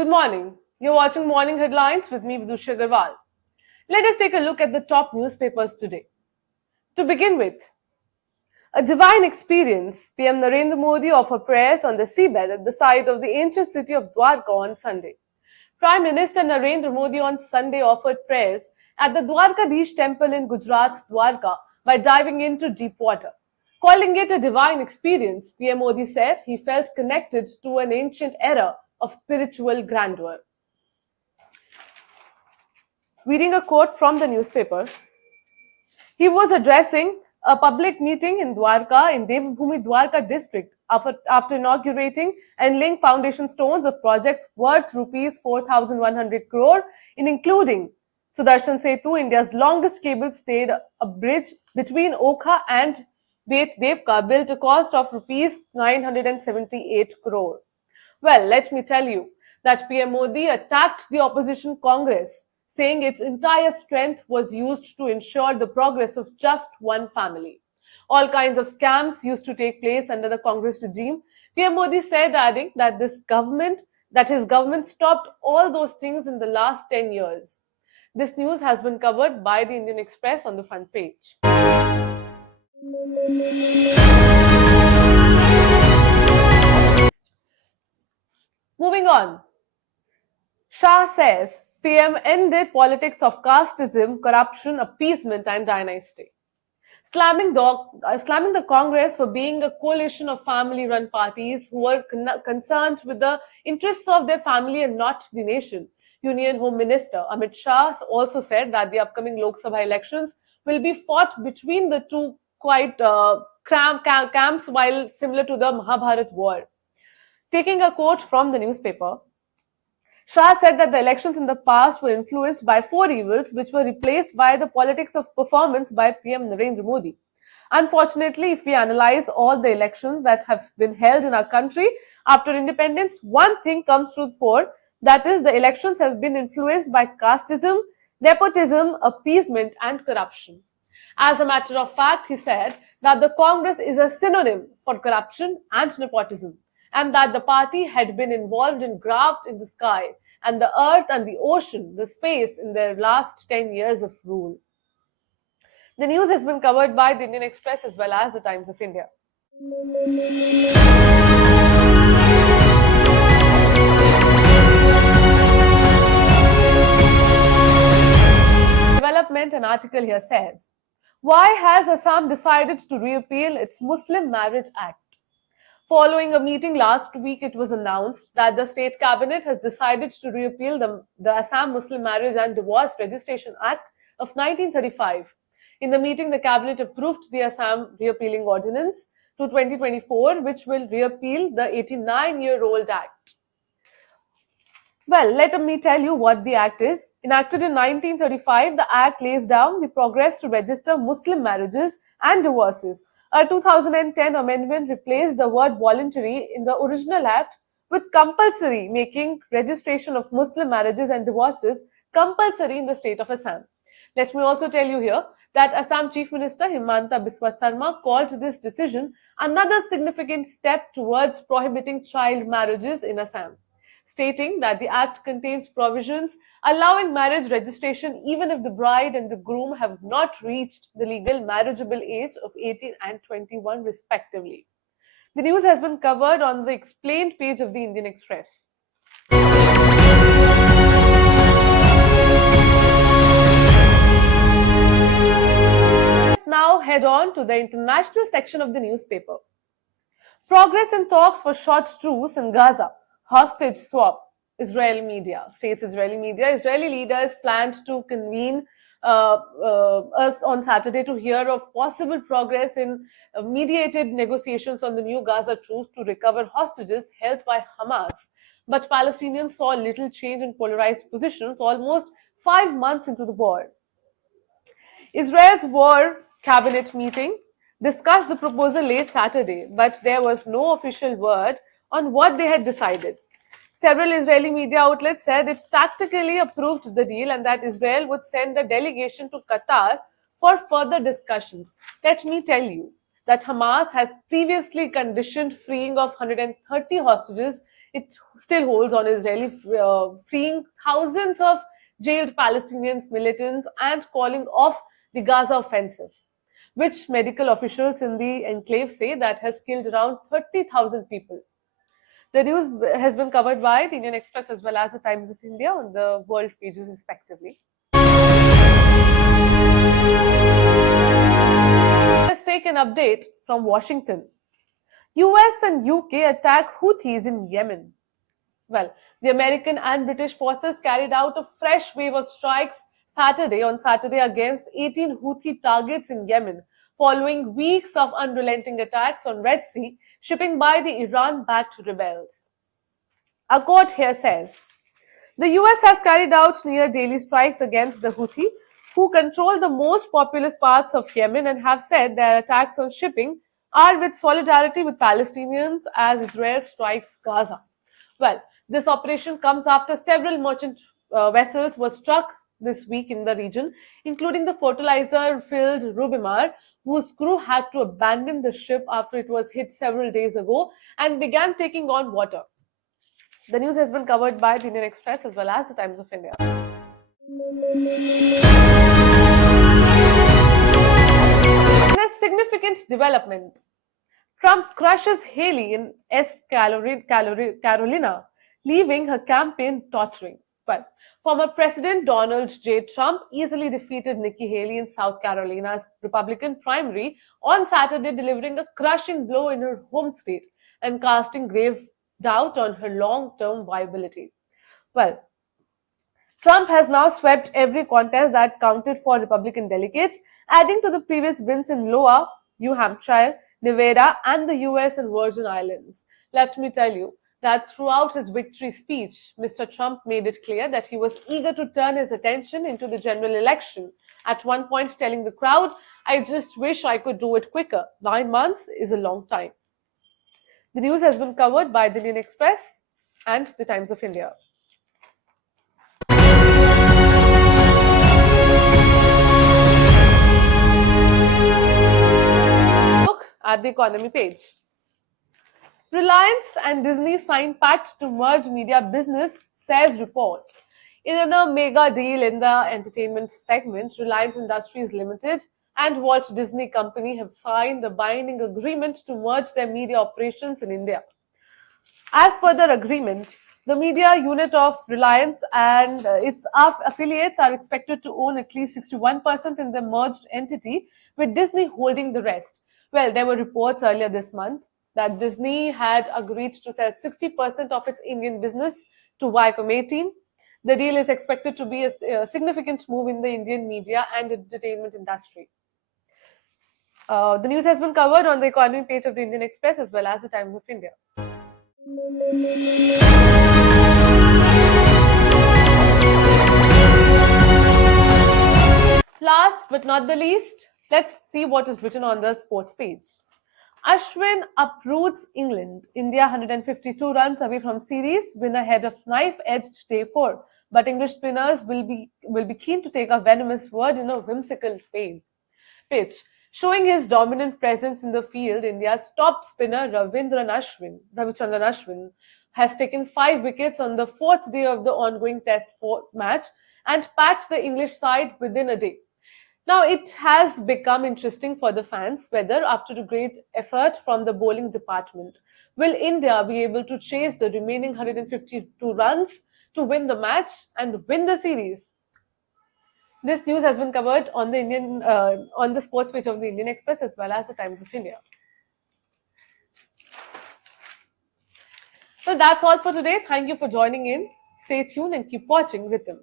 Good morning. You're watching Morning Headlines with me, Vidushi Agarwal. Let us take a look at the top newspapers today. To begin with, a divine experience. PM Narendra Modi offered prayers on the seabed at the site of the ancient city of Dwarka on Sunday. Prime Minister Narendra Modi on Sunday offered prayers at the Dwarkadhish temple in Gujarat's Dwarka by diving into deep water. Calling it a divine experience, PM Modi said he felt connected to an ancient era of spiritual grandeur. Reading a quote from the newspaper, he was addressing a public meeting in Dwarka in Devbhoomi Dwarka district after inaugurating and laying foundation stones of project worth rupees 4,100 crore in including Sudarshan Setu, India's longest cable-stayed a bridge between Okha and Devka, built a cost of rupees 978 crore. Well, let me tell you that PM Modi attacked the opposition Congress, saying its entire strength was used to ensure the progress of just one family. All kinds of scams used to take place under the Congress regime. PM Modi said, adding that his government stopped all those things in the last 10 years. This news has been covered by the Indian Express on the front page. Moving on, Shah says PM ended politics of casteism, corruption, appeasement, and dynasty. Slamming the Congress for being a coalition of family-run parties who were concerned with the interests of their family and not the nation. Union Home Minister Amit Shah also said that the upcoming Lok Sabha elections will be fought between the two quite camps, while similar to the Mahabharat war. Taking a quote from the newspaper, Shah said that the elections in the past were influenced by four evils which were replaced by the politics of performance by PM Narendra Modi. Unfortunately, if we analyze all the elections that have been held in our country after independence, one thing comes to the fore, that is, the elections have been influenced by casteism, nepotism, appeasement, and corruption. As a matter of fact, he said that the Congress is a synonym for corruption and nepotism, and that the party had been involved in graft in the sky and the earth and the ocean, the space in their last 10 years of rule. The news has been covered by the Indian Express as well as the Times of India. Development, an article here says, why has Assam decided to repeal its Muslim Marriage Act? Following a meeting last week, it was announced that the state cabinet has decided to repeal the Assam Muslim Marriage and Divorce Registration Act of 1935. In the meeting, the cabinet approved the Assam repealing ordinance to 2024, which will repeal the 89-year-old act. Well, let me tell you what the act is. Enacted in 1935, the act lays down the progress to register Muslim marriages and divorces. A 2010 amendment replaced the word voluntary in the original act with compulsory, making registration of Muslim marriages and divorces compulsory in the state of Assam. Let me also tell you here that Assam Chief Minister Himanta Biswa Sarma called this decision another significant step towards prohibiting child marriages in Assam, stating that the act contains provisions allowing marriage registration even if the bride and the groom have not reached the legal marriageable age of 18 and 21 respectively. The news has been covered on the explained page of the Indian Express. Let's now head on to the international section of the newspaper. Progress in talks for short truce in Gaza. Hostage swap, Israeli media, states Israeli media. Israeli leaders planned to convene us on Saturday to hear of possible progress in mediated negotiations on the new Gaza truce to recover hostages held by Hamas. But Palestinians saw little change in polarized positions almost 5 months into the war. Israel's war cabinet meeting discussed the proposal late Saturday, but there was no official word on what they had decided. Several Israeli media outlets said it tactically approved the deal and that Israel would send a delegation to Qatar for further discussions. Let me tell you that Hamas has previously conditioned freeing of 130 hostages it still holds on Israeli freeing thousands of jailed Palestinians, militants, and calling off the Gaza offensive, which medical officials in the enclave say that has killed around 30,000 people. The news has been covered by the Indian Express as well as the Times of India on the world pages respectively. Let's take an update from Washington. US and UK attack Houthis in Yemen. Well, the American and British forces carried out a fresh wave of strikes on Saturday against 18 Houthi targets in Yemen, following weeks of unrelenting attacks on Red Sea shipping by the Iran-backed rebels. A quote here says, the US has carried out near daily strikes against the Houthi, who control the most populous parts of Yemen, and have said their attacks on shipping are with solidarity with Palestinians as Israel strikes Gaza. Well, this operation comes after several merchant vessels were struck this week in the region, including the fertilizer-filled Rubimar, whose crew had to abandon the ship after it was hit several days ago and began taking on water. The news has been covered by the Indian Express as well as the Times of India. In a significant development, Trump crushes Haley in Carolina, leaving her campaign tottering. Well, former President Donald J. Trump easily defeated Nikki Haley in South Carolina's Republican primary on Saturday, delivering a crushing blow in her home state and casting grave doubt on her long-term viability. Well, Trump has now swept every contest that counted for Republican delegates, adding to the previous wins in Iowa, New Hampshire, Nevada, and the US and Virgin Islands. Let me tell you that throughout his victory speech, Mr. Trump made it clear that he was eager to turn his attention into the general election, at one point telling the crowd, I just wish I could do it quicker. 9 months is a long time. The news has been covered by the Indian Express and the Times of India. Look at the economy page. Reliance and Disney sign pact to merge media business, says report. In a mega deal in the entertainment segment, Reliance Industries Limited and Walt Disney Company have signed a binding agreement to merge their media operations in India. As per the agreement, the media unit of Reliance and its affiliates are expected to own at least 61% in the merged entity, with Disney holding the rest. Well, there were reports earlier this month that Disney had agreed to sell 60% of its Indian business to Viacom 18. The deal is expected to be a significant move in the Indian media and entertainment industry. The news has been covered on the economy page of the Indian Express as well as the Times of India. Last but not the least, let's see what is written on the sports page. Ashwin uproots England. India 152 runs away from series win ahead of knife-edged day 4. But English spinners will be keen to take a venomous word in a whimsical pitch. Showing his dominant presence in the field, India's top spinner Ravichandran Ashwin has taken 5 wickets on the 4th day of the ongoing Test match and packed the English side within a day. Now, it has become interesting for the fans whether, after a great effort from the bowling department, will India be able to chase the remaining 152 runs to win the match and win the series. This news has been covered on the sports page of the Indian Express as well as the Times of India. So that's all for today. Thank you for joining in. Stay tuned and keep watching Ritam.